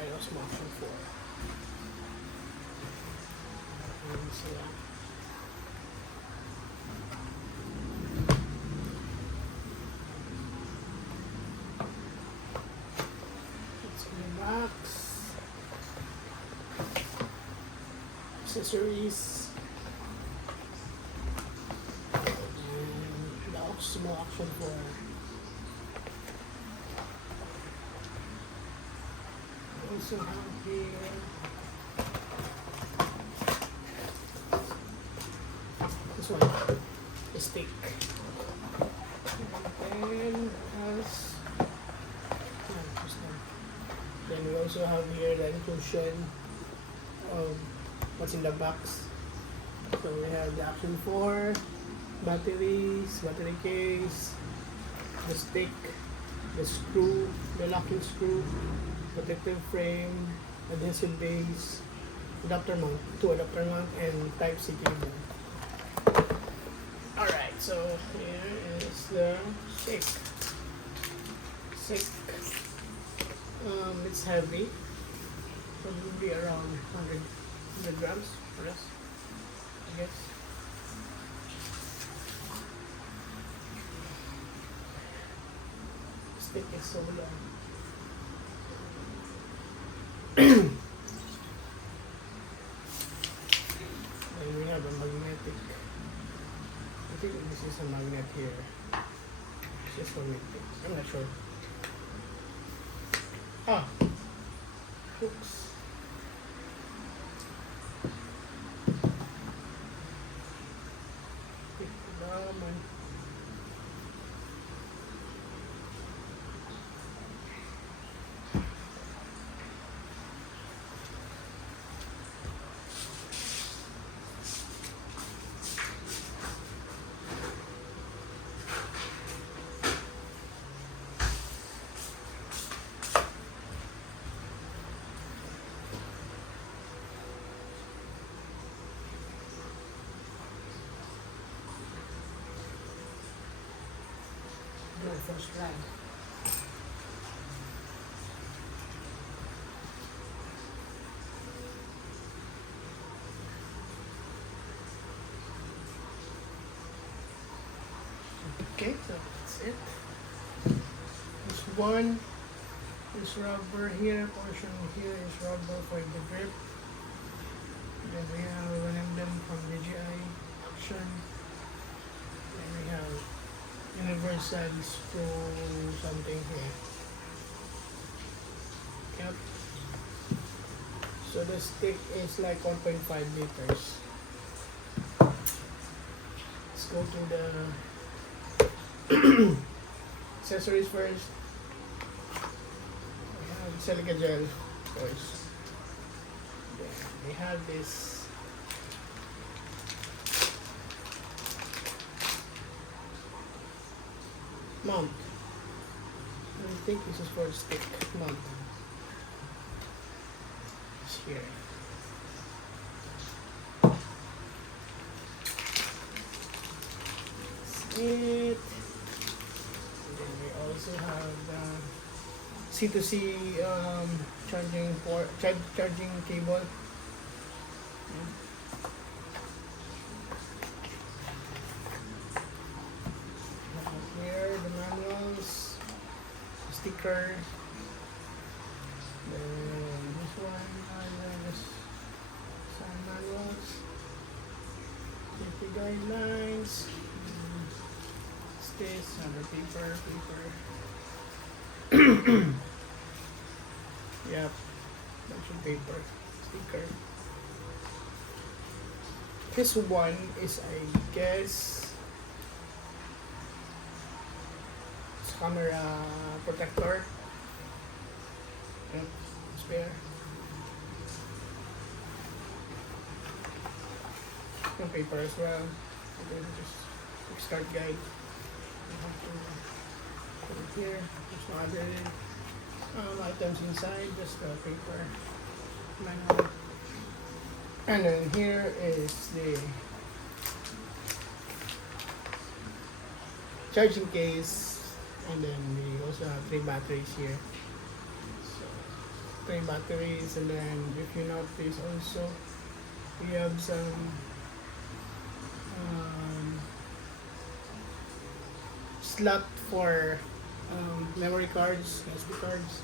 gyros mo option 4. Ayan sila. It's in the box. Accessories. And the Oxmo option 4. Also have here this one, the stick, and then then we also have here the inclusion of what's in the box. So we have the option 4, batteries, battery case, the stick, the screw, the locking screw, protective frame, adhesive base, adapter mount, 2 adapter mount, and Type-C cable. Alright, so here is the stick. It's heavy, probably around 100 grams or less, I guess. Stick is so long. And we have a magnetic. I think this is a magnet here. It's just magnetic. I'm not sure. Ah, hooks. Naman. Do first try. Okay, so that's it. This one is rubber here, portion here is rubber for the grip. Then we have one emblem from DJI Action. Then we have universal screw something here. Yep. So the stick is like 1.5 liters. Let's go to the accessories first. We have silica gel, of course. Then we have this mount. I think this is for the stick mount. It's here. That's it. And then we also have the C2C charging port, charging cable. Here the manuals, sticker, then this one are some manuals, safety guidelines. What's this? Other paper. Yep, bunch of paper, sticker. This one is, I guess, it's camera protector. Yep, spare. Some paper as well. And then just quick start guide. You have to put it here. There's no other items inside, just the paper manual. And then here is the charging case, and then we also have 3 batteries here. So three batteries, and then if you notice also we have some slot for memory cards, SD cards,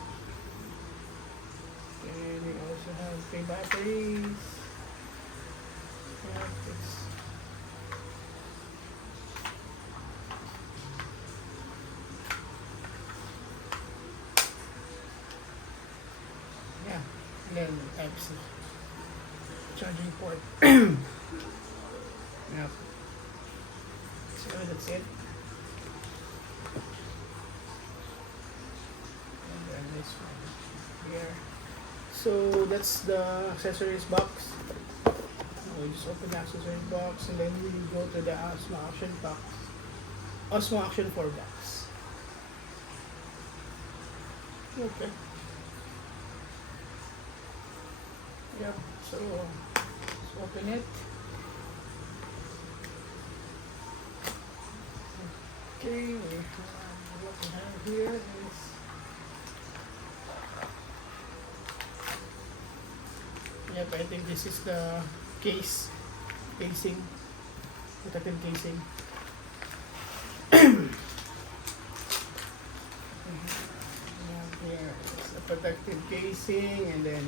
and we also have three batteries. Yeah, yeah, and then Type-C charging port. Yep. So that's it. And then this one here. So that's the accessories box. We just open the accessories box, and then we go to the Osmo Action box. Osmo Action 4 box. Okay. Yep. So let's open it. Okay. What we have here is yep. I think this is the casing, protective casing. Here is a protective casing, and then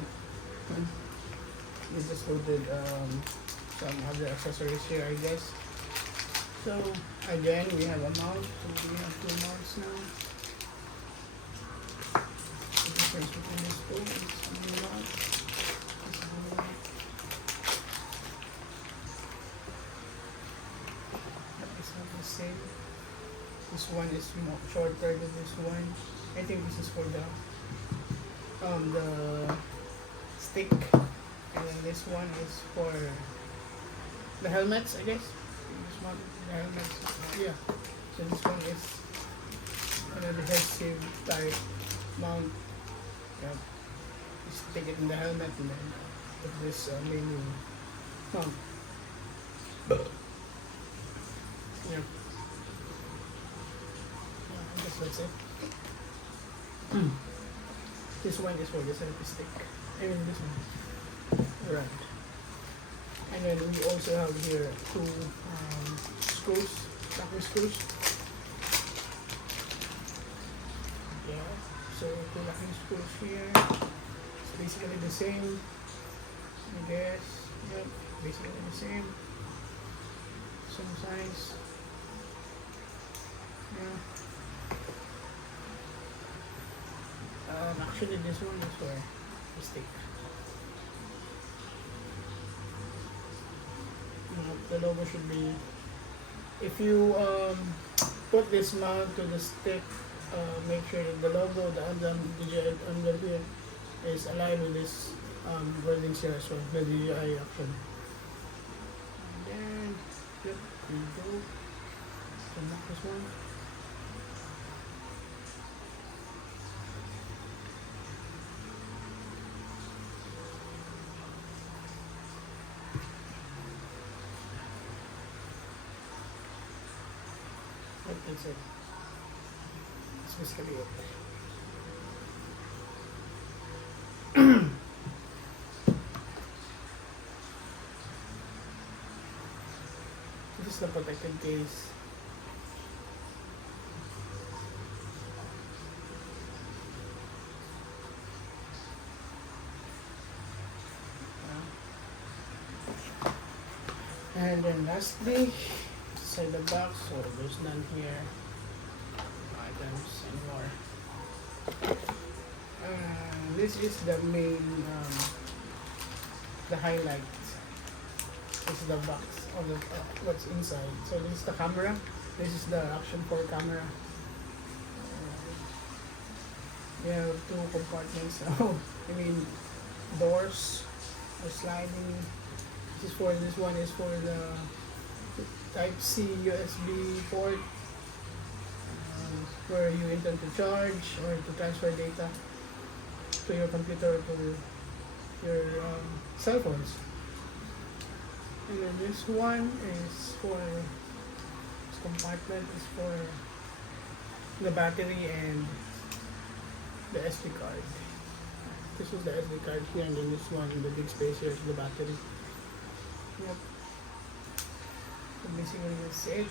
we just loaded some other accessories here, I guess. So again, we have a mount. So we have two mounts now. The difference between these two is one mount. This one mount. It's not the same. This one is more shorter than this one. I think this is for the stick, and then this one is for the helmets, I guess. This one, the helmets, yeah. So this one is an adhesive type mount. Yeah. Just stick it in the helmet, and then put this menu mount. Yeah. I guess that's it. This one is for the selfie stick. I mean this one. Right. And then we also have here two screws, locking screws. Yeah. So two locking screws here. It's basically the same. I guess. Yep. Basically the same. Same size. Yeah. Actually, this one is for the stick. The logo should be. If you put this mount to the stick, make sure that the logo, the DJI under here, is aligned with this wordings here as well, the DJI Action. And then, yep, here we go. Connect this one. That's it. That's basically it. This is the protected case. And then lastly, inside the box, so there's none here. Items anymore. This is the main, the highlight. This is the box of the what's inside. So this is the camera. This is the Action 4 camera. We have two compartments. I mean, doors are sliding. This one is for the Type-C USB port, where you intend to charge or to transfer data to your computer or to your cell phones. And then this one is for, this compartment is for the battery and the SD card. This is the SD card here, and then this one, the big space here is the battery. Yep. So basically that's it.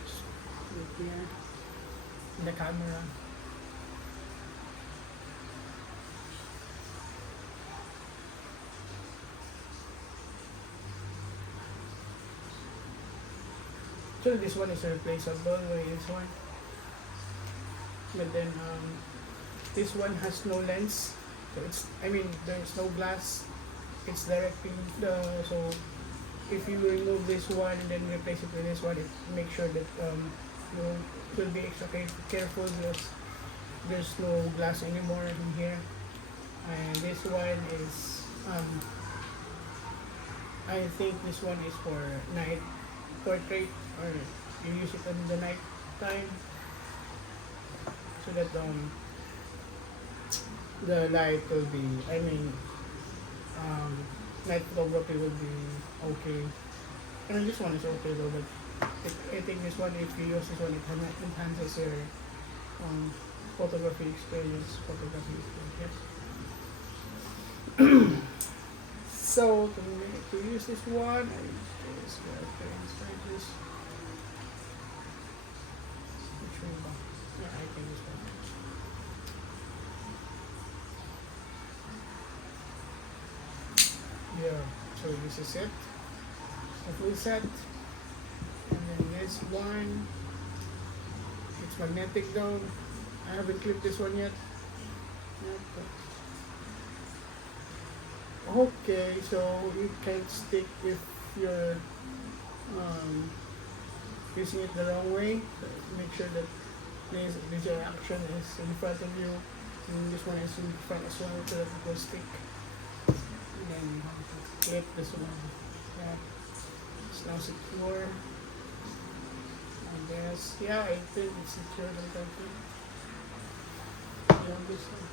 Just right here. The camera. So this one is replaceable with this one. But then this one has no lens. So it's, I mean, there's no glass. It's directly the, so if you remove this one and then replace it with this one, it make sure that you will be extra careful because there's no glass anymore in here. And this one is I think this one is for night portrait, or you use it in the night time so that the light will be, I mean, night photography will be okay. I mean, this one is okay though, but I think this one, if you use this one, it enhances your photography experience. Yes. So to use this one, I just insert this. Which one ba? Yeah, I think this one. Yeah, so this is it. A full set. And then this one, it's magnetic though. I haven't clipped this one yet. Yep. Okay, so you can't stick if you're using it the wrong way. So make sure that this action is in front of you, and this one is in front as well, so that it will stick. And then you have to clip this one. Yeah, it's now secure. I guess, yeah, I think it's secure like that. Yeah, this one.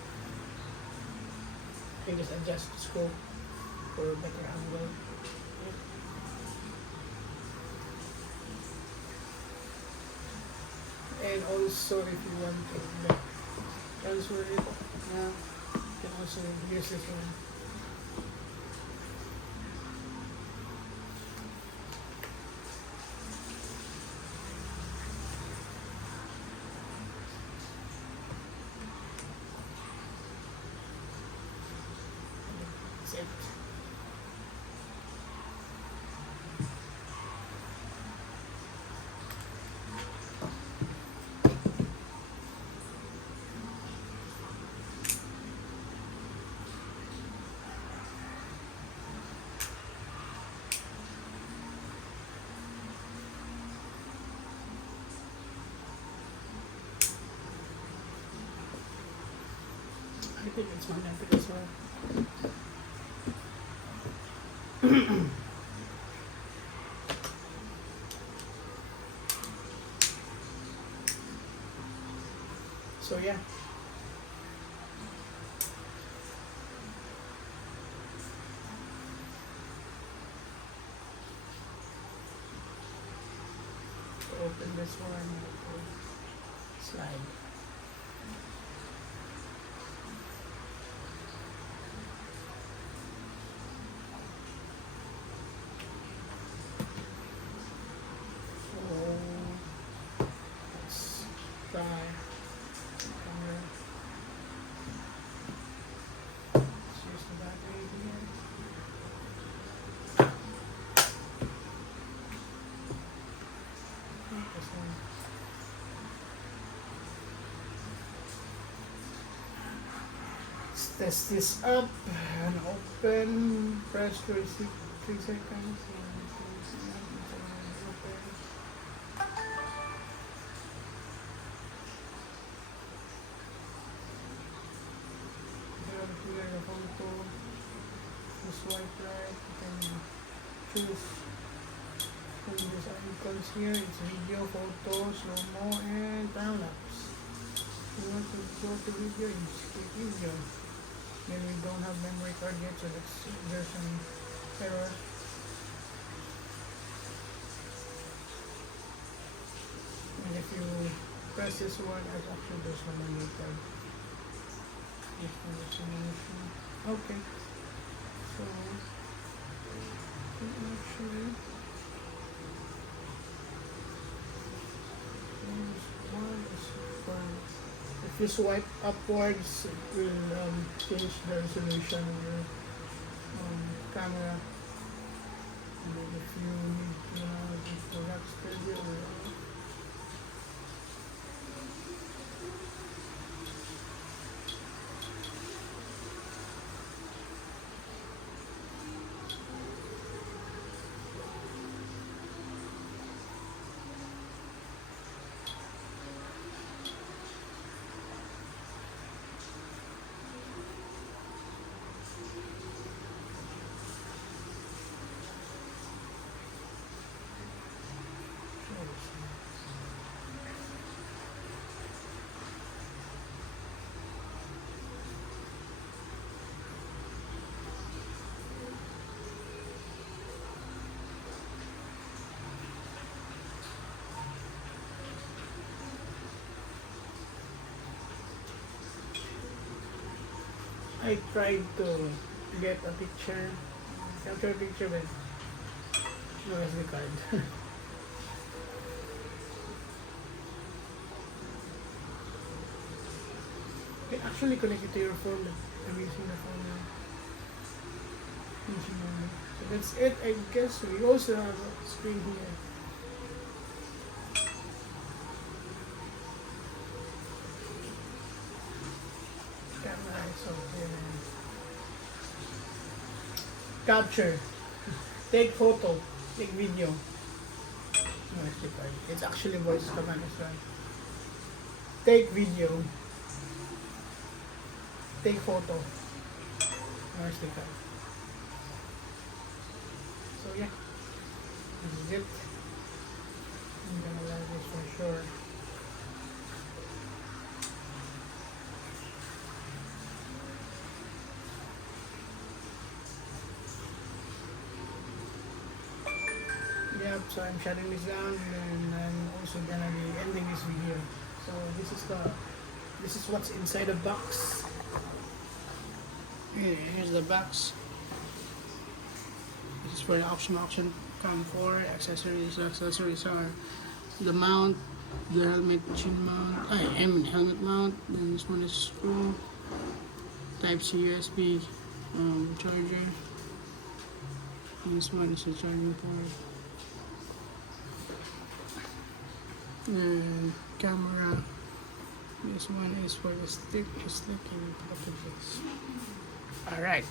You can just adjust the scope for a better angle. Yeah. And also, if you want to transfer it, you can also use this one. That's it. I think it's magnetic as well. So yeah. Open this one, slide. Let's try. Let's use the battery here. This one. Let's test this up and open. Press for 3 seconds. Clear the photo. Swipe right. You can choose from these icons here. It's video, photo, slow-mo, and time-lapse. If you want to go to video, you just click video. Then we don't have memory card yet, so there's some error. if you press this one, actually there's no memory card. This one is simulation. Okay. So actually this one is for, if you swipe upwards it will change the resolution of your camera. And then if you need to have the correct studio or I tried to get a picture, capture a picture with no SD card. You can actually connect it to your phone. I'm using the phone now. So that's it, I guess. We also have a screen here. Camera is okay. Capture. Take photo. Take video. No SD card. It's actually voice command as well. Take video. Take photo. No SD card. So yeah, this is it. I'm gonna learn this for sure. Yep, so I'm shutting this down and I'm also gonna be ending this video. So this is what's inside the box. Here's the box. This is for the option cam 4 accessories. The accessories are the mount, the helmet chin mount, helmet mount. Then this one is screw, Type C USB charger. And this one is the charging port. The camera. This one is for the stick. And put it in place. All right.